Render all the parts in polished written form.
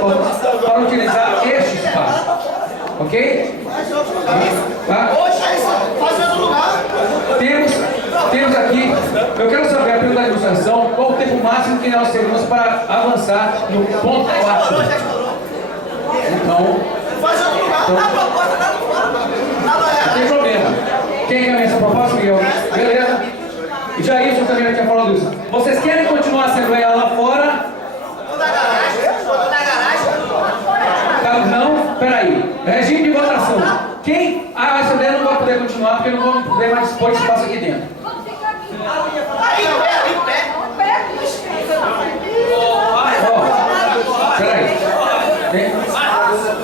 para utilizar este espaço. Ok? Tá? Temos aqui, eu quero saber a pergunta da ilustração, qual o tempo máximo que nós teremos para avançar no ponto 4. Então, não tem problema. Quem quer essa proposta, Miguel? Beleza? E já isso, eu também já tinha falado isso. Vocês querem continuar a assembleia lá fora? Não? Peraí. Regime de votação. Quem? A assembleia não vai poder continuar porque não vamos poder mais dispor de espaço aqui dentro. Peraí.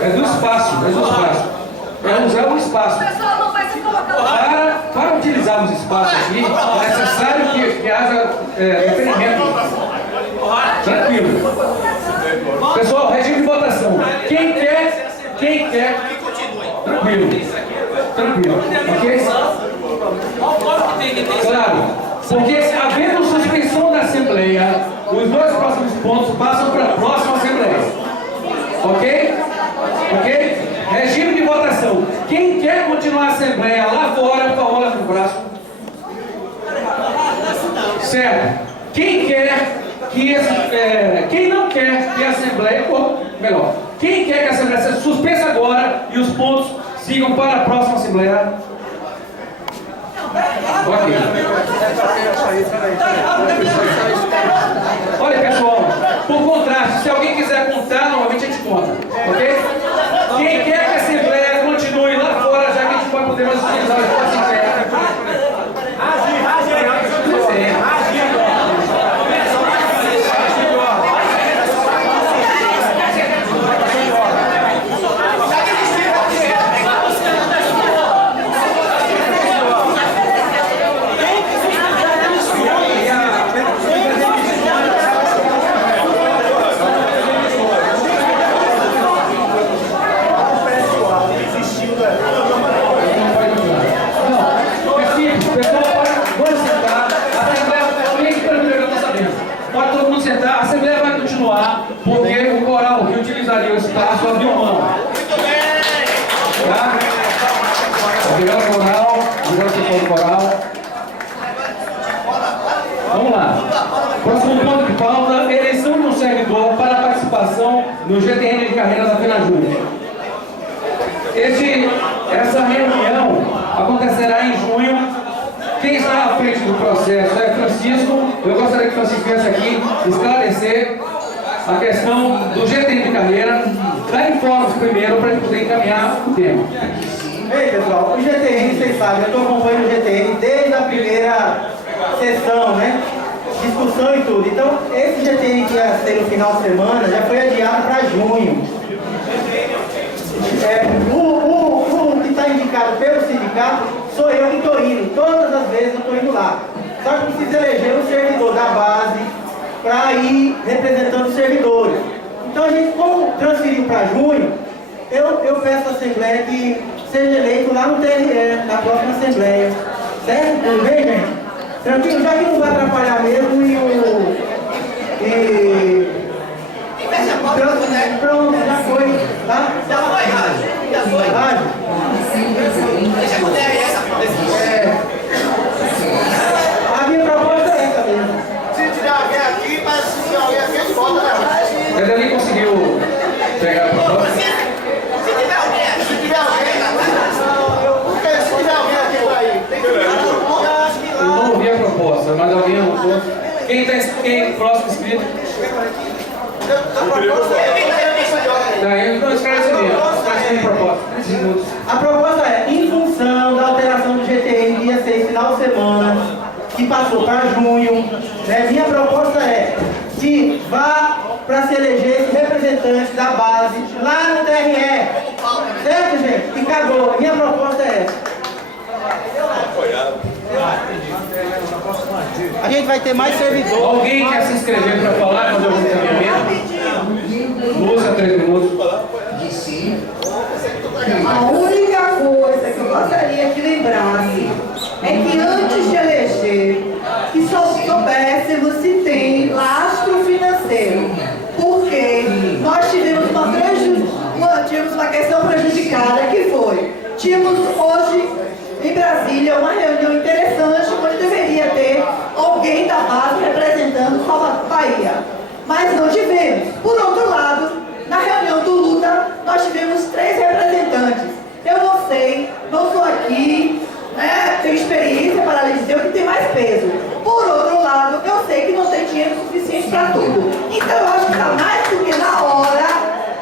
É do espaço. É usar o espaço. Para utilizarmos espaço aqui, é necessário que haja referimento. Tranquilo. Pessoal, regime de votação. Quem quer. Tranquilo. Ok? Claro. Porque havendo suspensão da Assembleia, os dois próximos pontos passam para a próxima Assembleia. Ok? Regime de votação. Quem quer continuar a Assembleia lá fora, por favor, levanta o braço. Certo. Quem não quer que a Assembleia, ou melhor, quem quer que a Assembleia seja suspensa agora e os pontos sigam para a próxima Assembleia? Ok. Olha, pessoal, por contraste, se alguém quiser contar, novamente a gente conta. Ok? Quem quer que a Assembleia continue lá fora, já que a gente pode poder mais utilizar o espaço interno. Porque o coral que utilizaria o espaço abriu mão. Tá? Obrigado, coral. Obrigado, pessoal do coral. Vamos lá. Próximo ponto de pauta: eleição de um servidor para participação no GTN de carreira da FenaJuve. Essa reunião acontecerá em junho. Quem está à frente do processo é Francisco. Eu gostaria que o Francisco viesse aqui esclarecer a questão do GTN de carreira. Dá informes primeiro para a gente poder encaminhar o tema. Ei, pessoal, o GTN, vocês sabem, eu estou acompanhando o GTN desde a primeira sessão, né? Discussão e tudo. Então, esse GTN que ia ser no final de semana já foi adiado para junho. O que está indicado pelo sindicato sou eu que estou indo. Todas as vezes eu estou indo lá. Só que precisa eleger um servidor da base para ir representando os servidores. Então a gente, como transferiu para junho, eu peço à Assembleia que seja eleito lá no TRE, na próxima Assembleia. Certo? Tudo bem, gente? Tranquilo, já que não vai atrapalhar mesmo pronto, já foi, tá? Já foi. Deixa com o TRE. A minha proposta é essa mesmo. Se tiver alguém aqui, mas se alguém aqui, a gente volta, né? Ele ali conseguiu pegar a proposta? Se tiver alguém aqui, se tiver alguém aqui por aí, tem que Eu não ouvi a proposta, mas alguém anotou. Quem próximo inscrito? Daí não escreve a proposta. 3 minutos. A proposta é, em função da alteração do GTN dia 6, final de semana, que passou para junho, né, minha proposta é que vá para se eleger esse representante da base lá no TRE. Certo, gente? E acabou. A minha proposta é essa. A gente vai ter mais servidores. Alguém quer se inscrever para falar quando eu vou encaminhamento? Lúcia, 3 minutos. A única coisa que eu gostaria que lembrasse é que antes de eleger, que soubéssemos se tem lastro financeiro. Porque nós tivemos Bahia. Mas não tivemos. Por outro lado, na reunião do Luta, nós tivemos 3 representantes. Eu não sei, não sou aqui, né, tenho experiência para lhe dizer o que tem mais peso. Por outro lado, eu sei que não tem dinheiro suficiente para tudo. Então eu acho que está mais do que na hora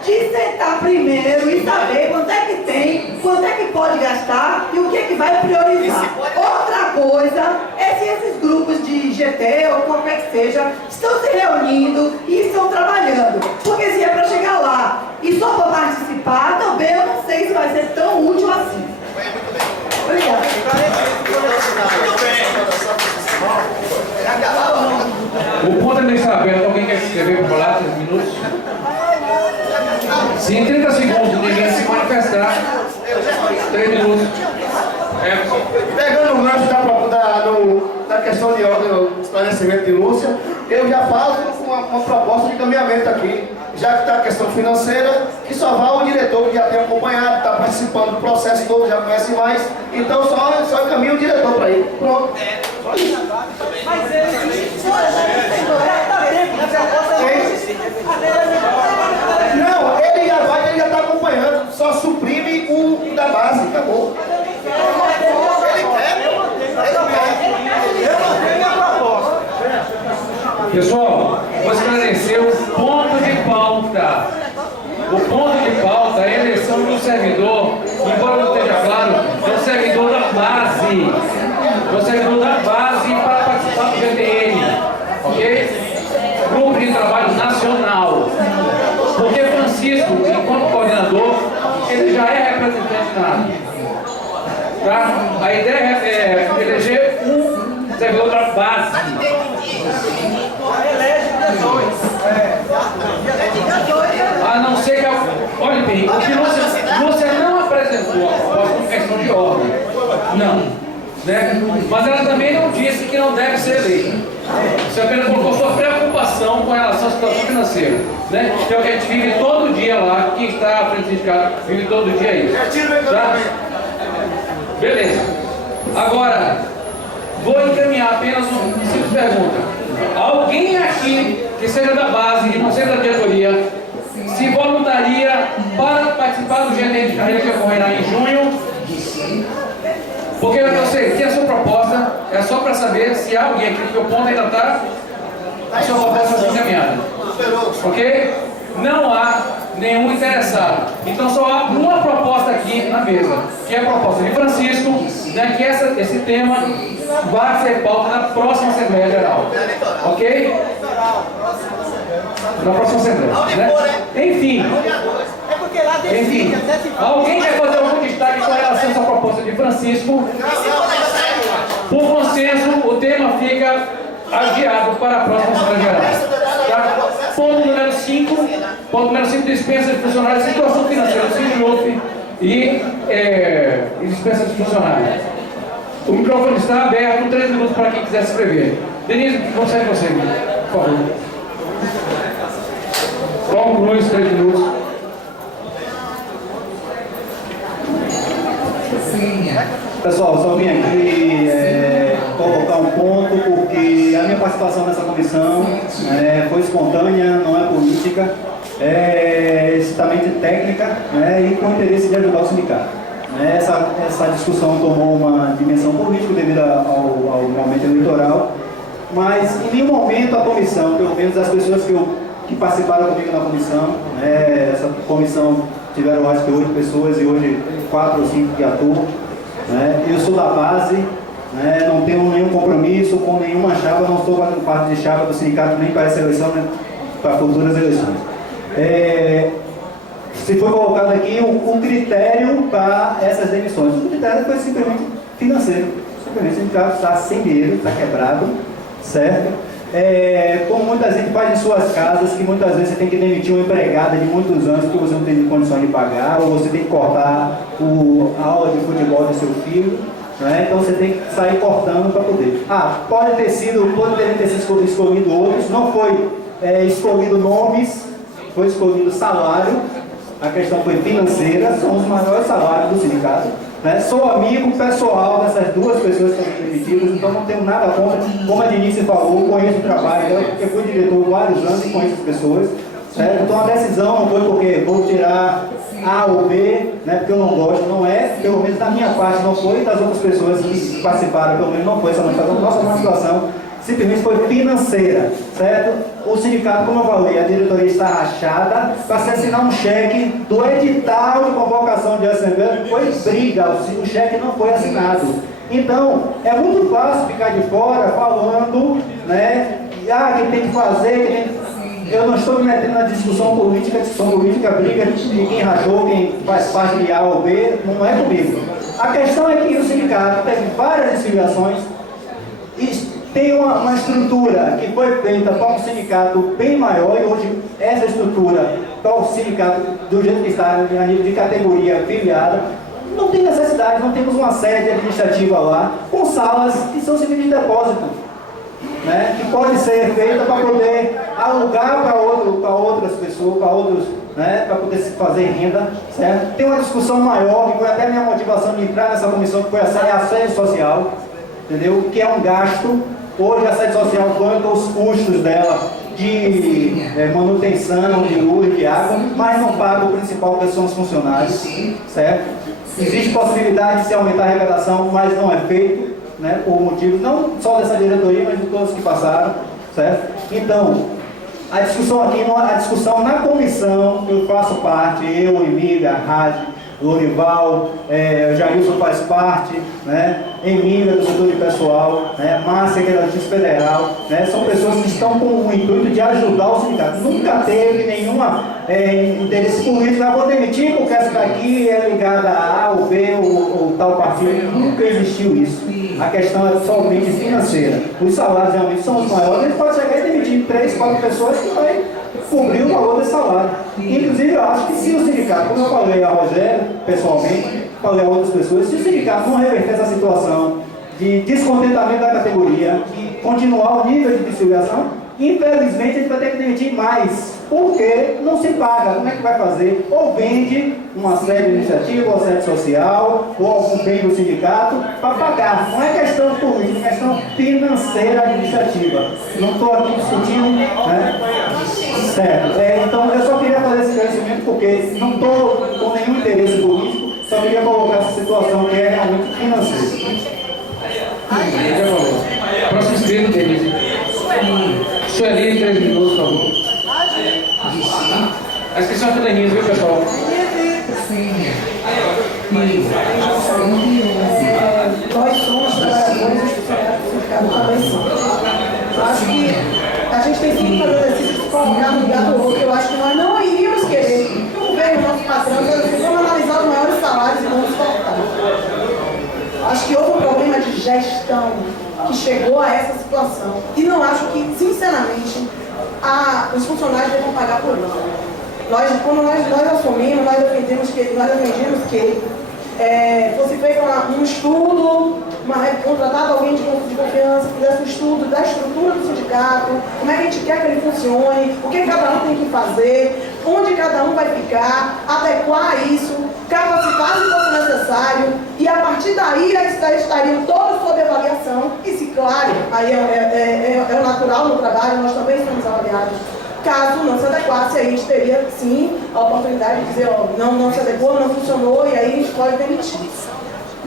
de sentar primeiro e saber quanto é que tem, quanto é que pode gastar e o que é que vai priorizar. Outra coisa é se esses grupos de GT ou qualquer que seja estão se reunindo e estão trabalhando. Porque se é para chegar lá e só para participar, também eu não sei se vai ser tão útil assim. Obrigada. O ponto ainda está aberto. Alguém quer se inscrever para falar 3 minutos? Se em 30 segundos ninguém se manifestar, 3 minutos. Pegando o gancho da questão de ordem do esclarecimento de Lúcia, eu já faço uma proposta de caminhamento aqui, já que está a questão financeira, que só vá o diretor que já tem acompanhado, está participando do processo todo, já conhece mais, então só encaminha o diretor para ele. Pronto. Mas ele Não, ele já está acompanhando, só suprime o da base, acabou. Pessoal, vou esclarecer o ponto de pauta. O ponto de pauta é a eleição do servidor, embora não esteja claro, é o servidor da base. É o servidor da base para participar do GTN. Ok? Grupo de Trabalho Nacional. Porque Francisco, enquanto coordenador, ele já é representante na área. Tá? A ideia é eleger um servidor da base. A não ser que... Olha bem, o que você não apresentou a proposta como questão de ordem. Não. Né? Mas ela também não disse que não deve ser eleita. Você apenas colocou sua preocupação com relação à situação financeira. Né? Então a gente vive todo dia lá, quem está à frente do sindicato vive todo dia aí. Tá? Beleza. Agora, vou encaminhar apenas uma simples pergunta. Alguém aqui que seja da base e não seja da diretoria se voluntaria para participar do GTN de carreira que ocorrerá em junho? Porque eu sei que a sua proposta é só para saber se há alguém aqui, porque o ponto ainda está a sua proposta encaminhada. Ok? Não há nenhum interessado. Então só há uma proposta aqui na mesa, que é a proposta de Francisco, né, que esse tema vai ser pauta na próxima Assembleia Geral. Ok? Na próxima Assembleia. Né? Enfim. Alguém quer fazer algum destaque com relação a essa proposta de Francisco? Por consenso, o tema fica adiado para a próxima Assembleia Geral. Tá? Ponto número 5. Ponto número 5, dispensa de funcionários, situação financeira do Sindilufe e dispensa de funcionários. O microfone está aberto, 3 minutos para quem quiser se inscrever. Denise, você, por favor. Conclui os 3 minutos. Pessoal, só vim aqui colocar um ponto, porque a minha participação nessa comissão foi espontânea, não é política, é estritamente técnica, e com o interesse de ajudar o sindicato. Essa discussão tomou uma dimensão política devido ao momento eleitoral, mas em nenhum momento a comissão, pelo menos as pessoas que participaram comigo na comissão, essa comissão tiveram acho que 8 pessoas e hoje 4 ou 5 que atuam. Eu sou da base, não tenho nenhum compromisso com nenhuma chapa, não estou fazendo parte de chapa do sindicato nem para essa eleição, nem para futuras eleições. Se foi colocado aqui um critério para essas demissões, o critério foi simplesmente financeiro. Simplesmente o sindicato está sem dinheiro, está quebrado, certo? Como muita gente faz em suas casas, que muitas vezes você tem que demitir uma empregada de muitos anos que você não tem condição de pagar, ou você tem que cortar a aula de futebol do seu filho, então você tem que sair cortando para poder. Pode ter sido escolhido outros, não foi escolhido nomes, foi escolhido salário, a questão foi financeira, são os maiores salários do sindicato, Né? Sou amigo pessoal dessas duas pessoas que estão demitidas, então não tenho nada contra. Como a Denise falou, conheço o trabalho, eu fui diretor há vários anos e conheço as pessoas. Certo? Então a decisão não foi porque vou tirar A ou B, né, porque eu não gosto, não é, pelo menos da minha parte não foi, e das outras pessoas que participaram, pelo menos não foi essa manifestação. Nossa manifestação simplesmente foi financeira, certo? O sindicato, como eu falei, a diretoria está rachada para se assinar um cheque do edital de convocação de assembleia, foi briga, o cheque não foi assinado. Então, é muito fácil ficar de fora falando, né, que tem que fazer, que tem que... Eu não estou me metendo na discussão política, briga de quem rachou, quem faz parte de A ou B, não é comigo. A questão é que o sindicato teve várias desfiliações e tem uma estrutura que foi feita para um sindicato bem maior, e hoje essa estrutura para o sindicato, do jeito que está, a nível de categoria filiada, não tem necessidade, não temos uma sede administrativa lá, com salas que são serviços de depósito. Né, que pode ser feita para poder alugar para outras pessoas, para outros, né, para poder fazer renda, certo? Tem uma discussão maior, que foi até a minha motivação de entrar nessa comissão, que foi a sede social, entendeu? Que é um gasto. Hoje a sede social banca os custos dela de manutenção, de luz, de água, mas não paga o principal, que são os funcionários, certo? Existe possibilidade de se aumentar a arrecadação, mas não é feito. Né, por motivos não só dessa diretoria, mas de todos que passaram, certo? Então, a discussão aqui, a discussão na comissão, eu faço parte, eu, Emília, Rádio, Lorival, Jailson faz parte, né? Emília, do setor de pessoal, né? Márcia, que é da Justiça Federal, né? São pessoas que estão com o intuito de ajudar o sindicato. Nunca teve nenhuma interesse político, vou demitir porque essa daqui é ligada a A ou B ou tal partido. Nunca existiu isso. A questão é somente financeira. Os salários realmente são os maiores, ele pode chegar e demitir 3, 4 pessoas que vai cobrir o valor desse salário. Inclusive, eu acho que se o sindicato, como eu falei a Rogério, pessoalmente, falei a outras pessoas, se o sindicato não reverter essa situação de descontentamento da categoria e continuar o nível de desfiliação, infelizmente a gente vai ter que demitir mais, porque não se paga. Como é que vai fazer? Ou vende uma sede administrativa, ou sede social, ou algum bem do sindicato para pagar. Não é questão política, é questão financeira administrativa. Não estou aqui discutindo, né? Certo. Então eu só queria fazer esse esclarecimento porque não estou com nenhum interesse político, só queria colocar essa situação que é realmente financeira. Próximo inscrito, Denise. Sueli, 3 minutos, por favor. A inscrição é pela Denise, viu, pessoal? Nós somos trabalhadores e funcionários do sindicato também são. Acho que a gente tem que fazer o exercício de se colocar no lugar do outro. Eu acho que nós não iríamos querer que o governo, nosso patrão, vamos analisar os maiores salários e vamos cortar. Acho que houve um problema de gestão que chegou a essa situação. E não acho que, sinceramente, os funcionários devem pagar por isso. Quando nós assumimos, nós defendemos que fosse feito um estudo, contratado alguém de confiança, fizesse um estudo da estrutura do sindicato, como é que a gente quer que ele funcione, o que cada um tem que fazer, onde cada um vai ficar, adequar isso, capacitar se fosse necessário, e a partir daí estariam todos sob avaliação, e se claro, aí é o natural no trabalho, nós também somos avaliados. Caso não se adequasse, aí a gente teria sim a oportunidade de dizer, não se adequou, não funcionou, e aí a gente pode demitir.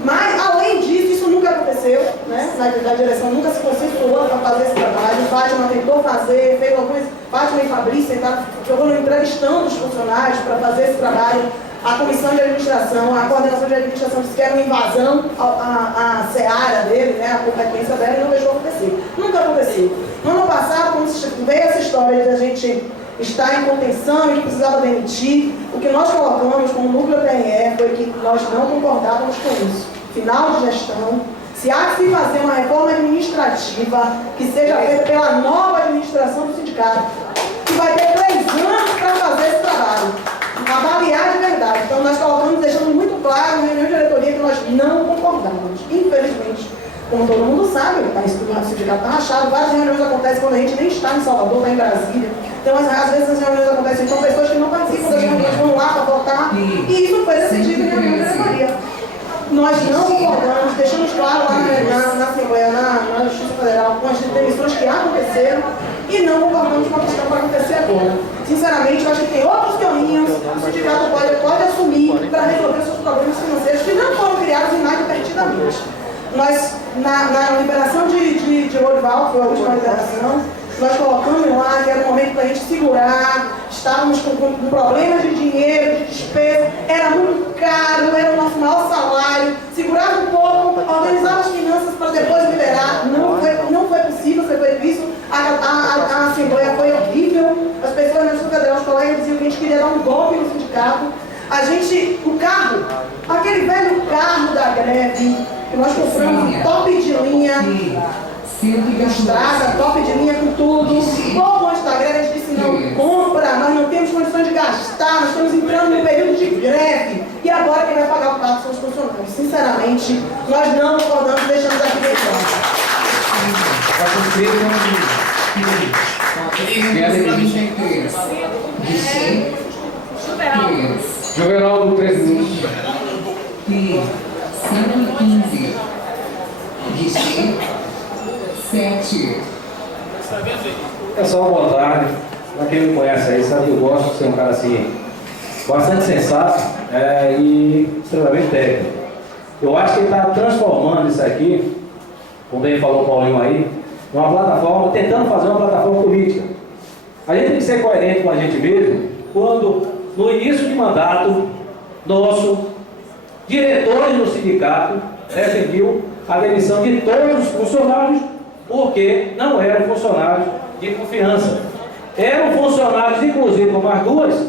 Mas, além disso, isso nunca aconteceu, né? Na direção nunca se consensuou para fazer esse trabalho. Fátima tentou fazer, fez algumas. Fátima e Fabrício foram entrevistando os funcionários para fazer esse trabalho. A comissão de administração, a coordenação de administração disse que era uma invasão à seara dele, né? A competência dela, e não deixou acontecer. Nunca aconteceu. No ano passado, quando veio essa história de a gente estar em contenção e que precisava demitir, o que nós colocamos como núcleo PNE foi que nós não concordávamos com isso. Final de gestão, se há que se fazer uma reforma administrativa que seja feita pela nova administração do sindicato, que vai ter 3 anos para fazer esse trabalho, avaliar de verdade. Então nós colocamos, deixando muito claro na reunião de diretoria que nós não concordávamos, infelizmente. Como todo mundo sabe, o sindicato está rachado, várias reuniões acontecem quando a gente nem está em Salvador, está em Brasília. Então, às vezes as reuniões acontecem com pessoas que não participam das reuniões, vão lá para votar, e isso foi decidido em reunião de diretoria. nós não concordamos, deixamos claro lá na Assembleia, na Justiça Federal, com as demissões que aconteceram e não concordamos com a questão que vai acontecer agora. Sinceramente, eu acho que tem outros caminhos que o sindicato pode assumir para resolver seus problemas financeiros que não foram criados inadvertidamente. Nós, na liberação de Lorival, foi a última liberação, nós colocamos lá que era o momento para a gente segurar, estávamos com problemas de dinheiro, de despesa, era muito caro, era o nosso maior salário, segurava um pouco, organizava as finanças para depois liberar, não foi possível ser feito isso, a Assembleia foi horrível, as pessoas na Justiça Federal, os colegas diziam que a gente queria dar um golpe no sindicato, o carro, aquele velho carro da greve, que nós compramos top de linha, estrada, top de linha com tudo. Pouco antes da greve a gente disse, não compra, nós não temos condições de gastar, nós estamos entrando num período de greve. E agora quem vai pagar o carro são os funcionários. Sinceramente, nós não concordamos, deixamos aqui deixando. Juvenal, 3 minutos. 115. 7. Pessoal, boa tarde. Para quem me conhece aí, sabe que eu gosto de ser um cara assim, bastante sensato e extremamente técnico. Eu acho que ele está transformando isso aqui, como bem falou o Paulinho aí, numa plataforma, tentando fazer uma plataforma política. A gente tem que ser coerente com a gente mesmo, quando no início de mandato, nosso diretores do sindicato defendiu a demissão de todos os funcionários, porque não eram funcionários de confiança. Eram funcionários, inclusive, como as duas,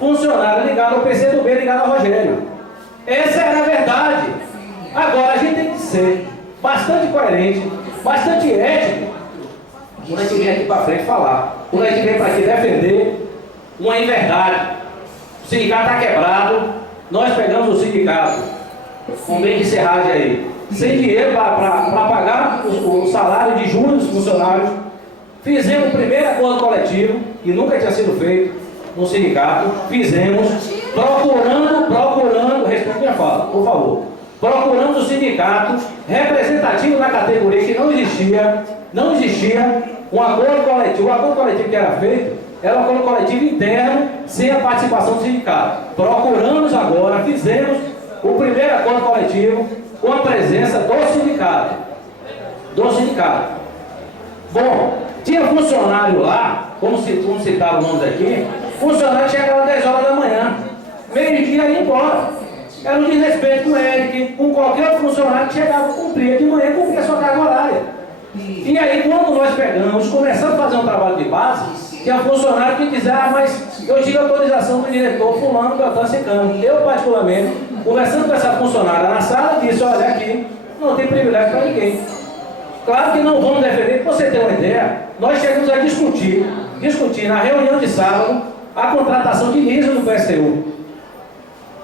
funcionários ligados ao PCdoB, ligados ao Rogério. Essa era a verdade. Agora, a gente tem que ser bastante coerente, bastante ético, quando a gente vem aqui para frente falar. Quando a gente vem para aqui defender uma inverdade. O sindicato está quebrado, nós pegamos o sindicato, com bem de serragem aí, sem dinheiro para pagar o salário de junho dos funcionários. Fizemos o primeiro acordo coletivo, que nunca tinha sido feito no sindicato. Fizemos, procurando, respeite minha fala, por favor. Procuramos o sindicato representativo da categoria, que não existia um acordo coletivo. O acordo coletivo que era feito era um acordo coletivo interno, sem a participação do sindicato. Procuramos agora, fizemos o primeiro acordo coletivo com a presença do sindicato. Bom, tinha funcionário lá, como citaram os nomes aqui, funcionário chegava às 10 horas da manhã, meio-dia ia embora. Era um desrespeito com o Eric, com qualquer outro funcionário que chegava, cumpria de manhã, cumpria a sua carga horária. E aí, quando nós pegamos, começamos a fazer um trabalho de base, tinha funcionário que dizia, mas eu tive autorização do diretor fulano, Beltrano, Ciclano. Eu, particularmente, conversando com essa funcionária na sala, disse, olha aqui, não tem privilégio para ninguém. Claro que não vamos defender, para você ter uma ideia, nós chegamos a discutir na reunião de sábado, a contratação de Nisa no PSTU,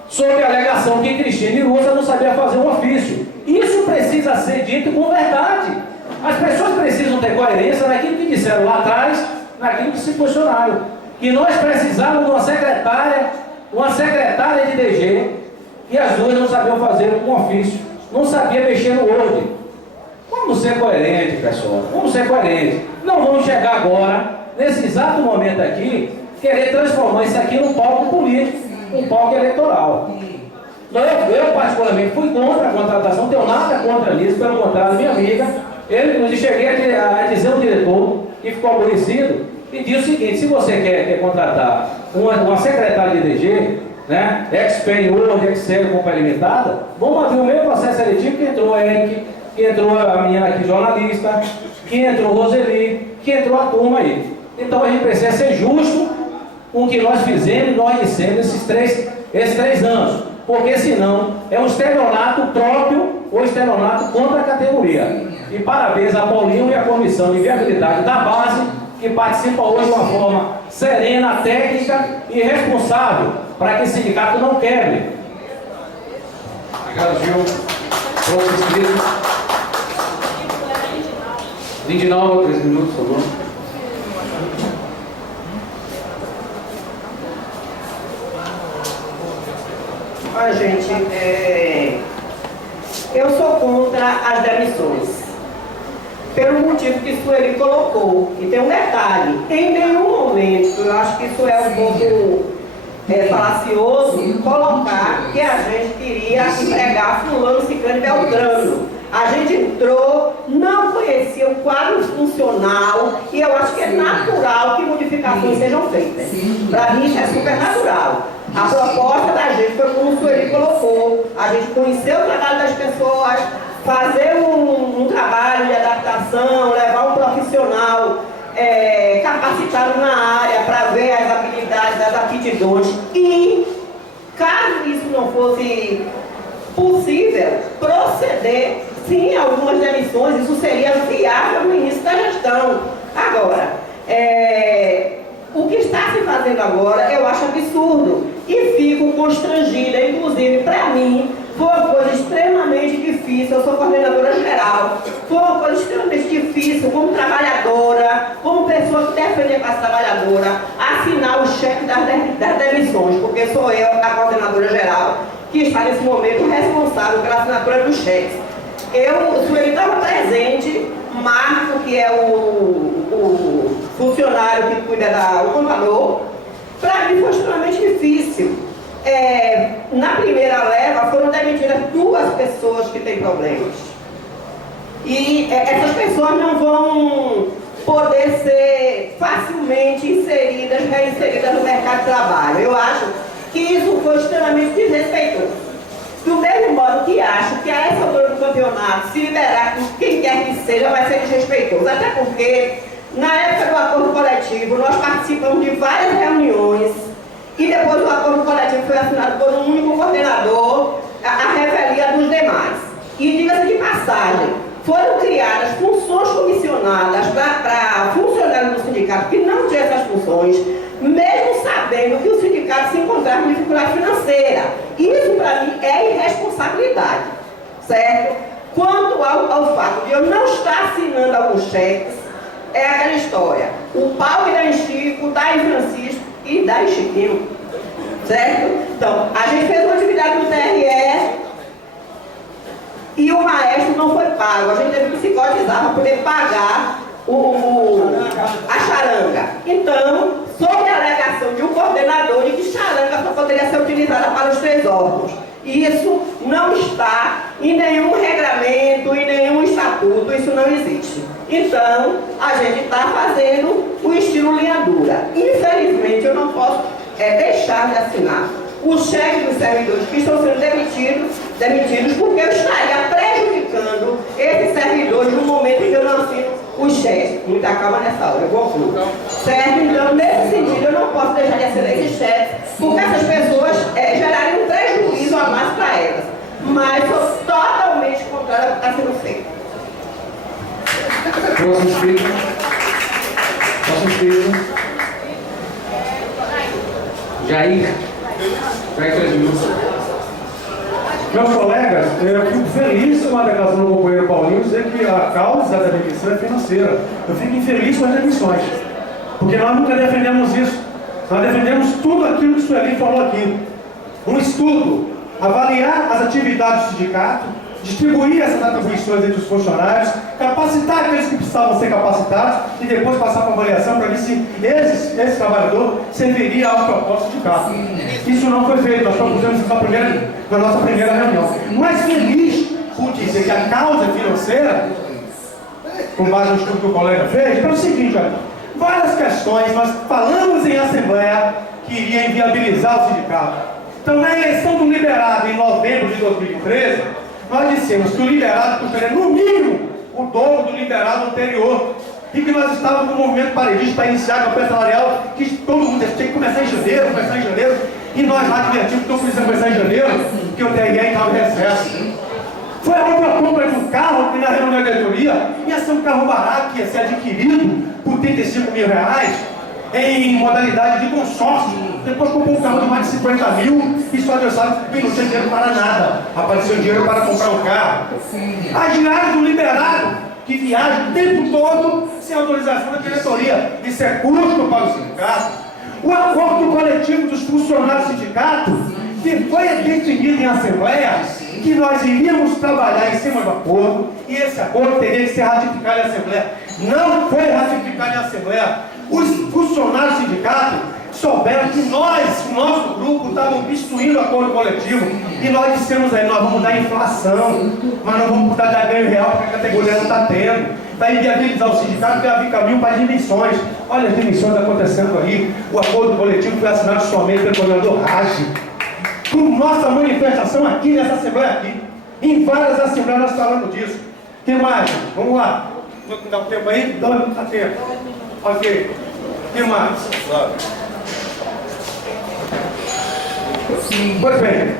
sob a alegação que Cristina e Lúcia não sabia fazer um ofício. Isso precisa ser dito com verdade. As pessoas precisam ter coerência naquilo que disseram lá atrás, naquilo que se posicionaram. E nós precisávamos de uma secretária de DG, e as duas não sabiam fazer um ofício, não sabiam mexer no Word. Vamos ser coerentes, pessoal, vamos ser coerentes. Não vamos chegar agora, nesse exato momento aqui, querer transformar isso aqui num palco político, um palco eleitoral. Eu particularmente fui contra a contratação, não tenho nada contra isso, pelo contrário, minha amiga, eu cheguei a dizer ao diretor, que ficou aborrecido, e disse o seguinte, se você quer contratar uma secretária de DG, né, expert Word, Excel, compra limitada, vamos abrir o mesmo processo seletivo que entrou a Eric, que entrou a minha aqui jornalista, que entrou Roseli, que entrou a turma aí. Então a gente precisa ser justo com o que nós fizemos e nós dissemos esses três anos, porque senão é um estelionato próprio ou estelionato contra a categoria. E parabéns a Paulinho e a comissão de viabilidade da base, que participa hoje de uma forma serena, técnica e responsável, para que esse sindicato não quebre. Obrigado, Gil. Próximo inscrito. Lindinalva, 3 minutos, por favor. Olha, gente, Eu sou contra as demissões, pelo motivo que Sueli colocou. E tem um detalhe, em nenhum momento, eu acho que isso é um pouco falacioso, colocar que a gente queria empregar fulano, ciclano e beltrano. A gente entrou, não conhecia o quadro funcional e eu acho que é natural que modificações sejam feitas. Para mim isso é super natural. A proposta da gente foi como o Sueli colocou, a gente conhecer o trabalho das pessoas, fazer um trabalho de adaptação, levar um profissional capacitado na área para ver as habilidades, as aptidões e, caso isso não fosse possível, proceder sim a algumas demissões. Isso seria viável no início da gestão. Agora, o que está se fazendo agora eu acho absurdo e fico constrangida, inclusive para mim foi uma coisa extremamente difícil. Eu sou coordenadora geral, foi uma coisa extremamente difícil como trabalhadora, como pessoa que defende a classe trabalhadora, assinar o cheque das demissões, porque sou eu, a coordenadora geral, que está nesse momento responsável pela assinatura dos cheques. O Sueli estava presente, Marco, que é o funcionário que cuida o contador, para mim foi extremamente difícil. Na primeira leva foram demitidas 2 pessoas que têm problemas. E essas pessoas não vão poder ser facilmente reinseridas no mercado de trabalho. Eu acho que isso foi extremamente desrespeitoso. Do mesmo modo que acho que a essa altura do campeonato, se liberar com quem quer que seja, vai ser desrespeitoso. Até porque, na época do acordo coletivo, nós participamos de várias reuniões e depois o acordo coletivo foi assinado por um único coordenador, a revelia dos demais. E diga-se de passagem, foram criadas funções comissionadas para funcionários do sindicato que não tinham essas funções, mesmo sabendo que o sindicato se encontrava em dificuldade financeira. Isso, para mim, é irresponsabilidade, certo? Quanto ao fato de eu não estar assinando alguns cheques, é aquela história. O pau que dá em Chico, dá em Francisco e dá em Chiquinho, certo? Então, a gente fez uma atividade no TRE e o maestro não foi pago. A gente teve que se cotizar para poder pagar a charanga. Então, sob a alegação de um coordenador de que charanga só poderia ser utilizada para os 3 órgãos. Isso não está em nenhum regramento, em nenhum estatuto, isso não existe. Então, a gente está fazendo o estilo linha dura. Infelizmente, eu não posso deixar de assinar os cheques dos servidores que estão sendo demitidos, porque eu estaria prejudicando esses servidores no momento em que eu não assino os cheques. Muita calma nessa hora, eu concluo. Certo? Então, nesse sentido, eu não posso deixar de assinar esses cheques, porque essas pessoas gerariam um prejuízo a mais para elas. Mas sou totalmente contrária ao que está sendo feito. Próximo speaker. Jair 3 minutos. Meus colegas, eu fico feliz com a declaração do companheiro Paulinho dizer que a causa da demissão é financeira. Eu fico infeliz com as demissões, porque nós nunca defendemos isso. Nós defendemos tudo aquilo que o Sueli falou aqui. Um estudo, avaliar as atividades do sindicato, distribuir essas atribuições entre os funcionários, capacitar aqueles que precisavam ser capacitados e depois passar para avaliação para ver se esse trabalhador serviria ao propósito de sindicato. Isso não foi feito, nós propusemos isso na nossa primeira reunião. Mas feliz por dizer que a causa financeira, com base no estudo que o colega fez, é o seguinte, olha, várias questões nós falamos em assembleia que iria inviabilizar o sindicato. Então, na eleição do liberado em novembro de 2013, nós dissemos que o liberado custaria no mínimo o dobro do liberado anterior e que nós estávamos no movimento paredista para iniciar a campanha salarial, que todo mundo tinha que começar em janeiro, e nós lá divertimos que não precisamos começar em janeiro, porque o TRE estava em recesso. Foi a outra compra de um carro que na reunião da diretoria ia ser um carro barato, que ia ser adquirido por R$35 mil em modalidade de consórcio. Depois comprou um carro de mais de 50 mil e só Deus sabe que não tinha dinheiro para nada. Apareceu dinheiro para comprar um carro. A diária do liberado, que viaja o tempo todo sem autorização da diretoria. Isso é custo para o sindicato. O acordo coletivo dos funcionários do sindicato, que foi definido em assembleia, que nós iríamos trabalhar em cima do acordo e esse acordo teria que ser ratificado em Assembleia. Não foi ratificado em Assembleia. Os funcionários do sindicato souberam que nós, o nosso grupo, estávamos obstruindo o acordo coletivo e nós dissemos aí, nós vamos dar inflação, mas não vamos dar ganho real porque a categoria não está tendo. Vai inviabilizar o sindicato, vai abrir caminho para as demissões. Olha as demissões acontecendo aí. O acordo coletivo foi assinado somente pelo governador Raj. Com nossa manifestação aqui nessa Assembleia aqui. Em várias Assembleias nós falamos disso. O que mais? Vamos lá. Dá um tempo aí? Dá tempo. Ok. O que mais? Pois bem.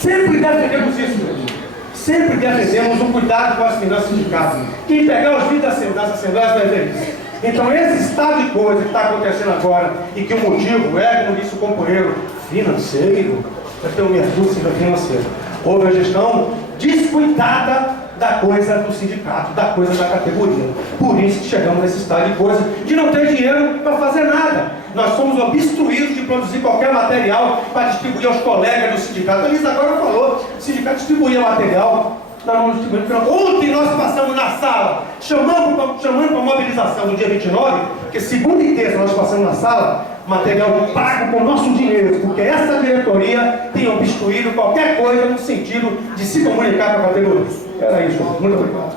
Sempre defendemos isso, meu Deus. Sempre defendemos um cuidado com as finanças do sindicato. Quem pegar os vídeos das Assembleias vai ver isso. Então, esse estado de coisa que está acontecendo agora, e que o motivo é, como disse o companheiro, financeiro, vai ter uma indústria financeira. Houve a gestão descuidada da coisa do sindicato, da coisa da categoria. Por isso que chegamos nesse estado de coisa, de não ter dinheiro para fazer nada. Nós somos obstruídos de produzir qualquer material para distribuir aos colegas do sindicato. A Elisa agora falou, o sindicato distribuía material, nós não distribuímos. Ontem nós passamos na sala, chamando para a mobilização do dia 29, porque segunda e terça nós passamos na sala, material pago com o nosso dinheiro, porque essa diretoria tem obstruído qualquer coisa no sentido de se comunicar com a categoria. Era isso, muito obrigado.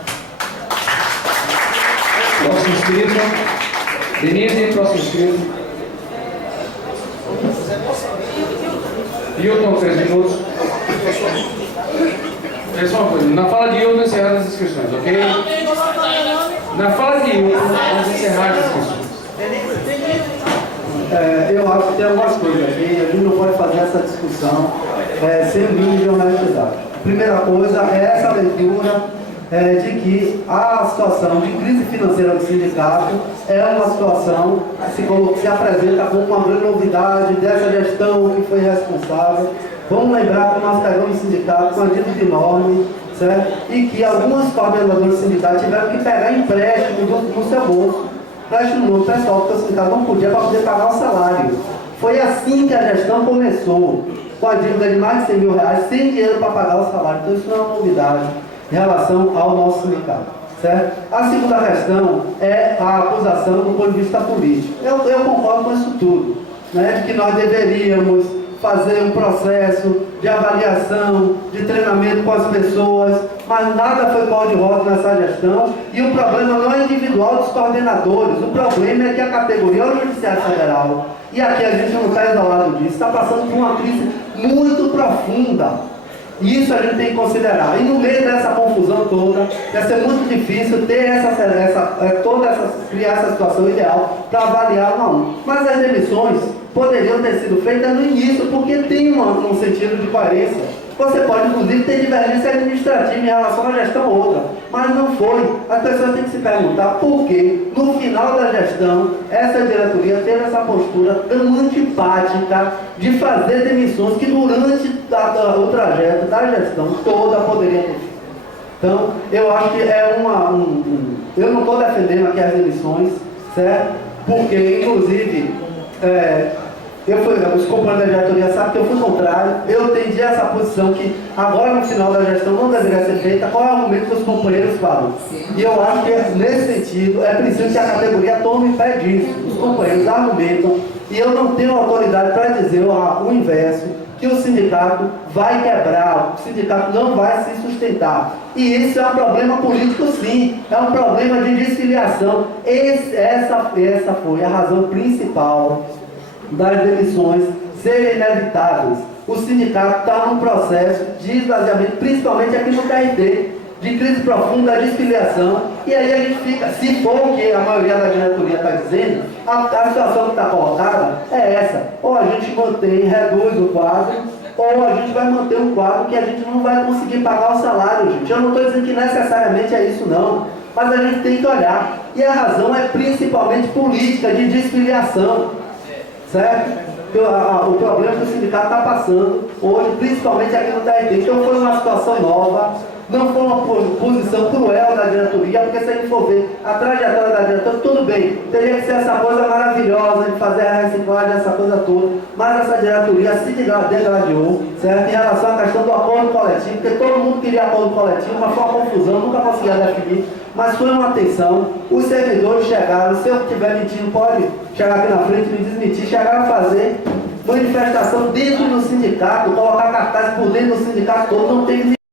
Próximo inscrito. Denise, próximo inscrito. Hilton, 3 minutos. Só uma coisa, na fala de Hilton, encerrar as inscrições, ok? Na fala de Hilton, vamos encerrar as inscrições. Eu acho que tem algumas coisas aqui, a gente não pode fazer essa discussão sem o mínimo de honestidade. A primeira coisa é essa leitura de que a situação de crise financeira do sindicato é uma situação que se apresenta como uma grande novidade dessa gestão que foi responsável. Vamos lembrar que nós pegamos o sindicato com uma dívida enorme, certo? E que alguns coordenadores sindicais tiveram que pegar empréstimo no seu bolso. Empréstimo no pessoal, porque o sindicato não podia para poder pagar o salário. Foi assim que a gestão começou, com a dívida de mais de 100 mil reais, sem dinheiro para pagar o salário. Então isso não é uma novidade em relação ao nosso sindicato, certo? A segunda questão é a acusação do ponto de vista político. Eu concordo com isso tudo, né? De que nós deveríamos fazer um processo de avaliação, de treinamento com as pessoas, mas nada foi pau de rosa nessa gestão, e o problema não é individual dos coordenadores, o problema é que a categoria é o Judiciário Federal, e aqui a gente não está isolado disso, está passando por uma crise muito profunda. Isso a gente tem que considerar. E no meio dessa confusão toda, vai ser muito difícil ter criar essa situação ideal para avaliar um a um. Mas as demissões poderiam ter sido feitas no início, porque tem um sentido de coerência. Você pode, inclusive, ter divergência administrativa em relação à gestão outra, mas não foi. As pessoas têm que se perguntar por que, no final da gestão, essa diretoria teve essa postura tão antipática de fazer demissões que durante o trajeto da gestão toda poderia ter feito. Então, eu acho que é eu não estou defendendo aqui as demissões, certo? Porque, inclusive, os companheiros da diretoria sabem que eu fui contrário, eu entendi essa posição que agora no final da gestão não deveria ser feita. Qual é o argumento que os companheiros falam? E eu acho que nesse sentido é preciso que a categoria tome pé disso. Os companheiros argumentam, e eu não tenho autoridade para dizer o inverso, que o sindicato vai quebrar, o sindicato não vai se sustentar. E isso é um problema político, sim, é um problema de desfiliação. Essa foi a razão principal das demissões serem inevitáveis. O sindicato está num processo de esvaziamento, principalmente aqui no TRT, de crise profunda, desfiliação, e aí a gente fica, se for o que a maioria da diretoria está dizendo, a situação que está colocada é essa: ou a gente mantém, reduz o quadro, ou a gente vai manter um quadro que a gente não vai conseguir pagar o salário, gente. Eu não estou dizendo que necessariamente é isso, não, mas a gente tem que olhar, e a razão é principalmente política, de desfiliação, certo? O problema que o sindicato está passando hoje, principalmente aqui no TRT. Então foi uma situação nova, Não foi uma posição cruel da diretoria, porque se a gente for ver a trajetória da diretoria, tudo bem, teria que ser essa coisa maravilhosa de fazer a reciclagem, essa coisa toda, mas essa diretoria se degradou, certo? Em relação à questão do acordo coletivo, porque todo mundo queria acordo coletivo, mas foi uma confusão, nunca conseguia definir, mas foi uma atenção. Os servidores chegaram, se eu estiver mentindo, pode chegar aqui na frente e me desmentir, chegaram a fazer manifestação dentro do sindicato, colocar cartazes por dentro do sindicato todo, não teve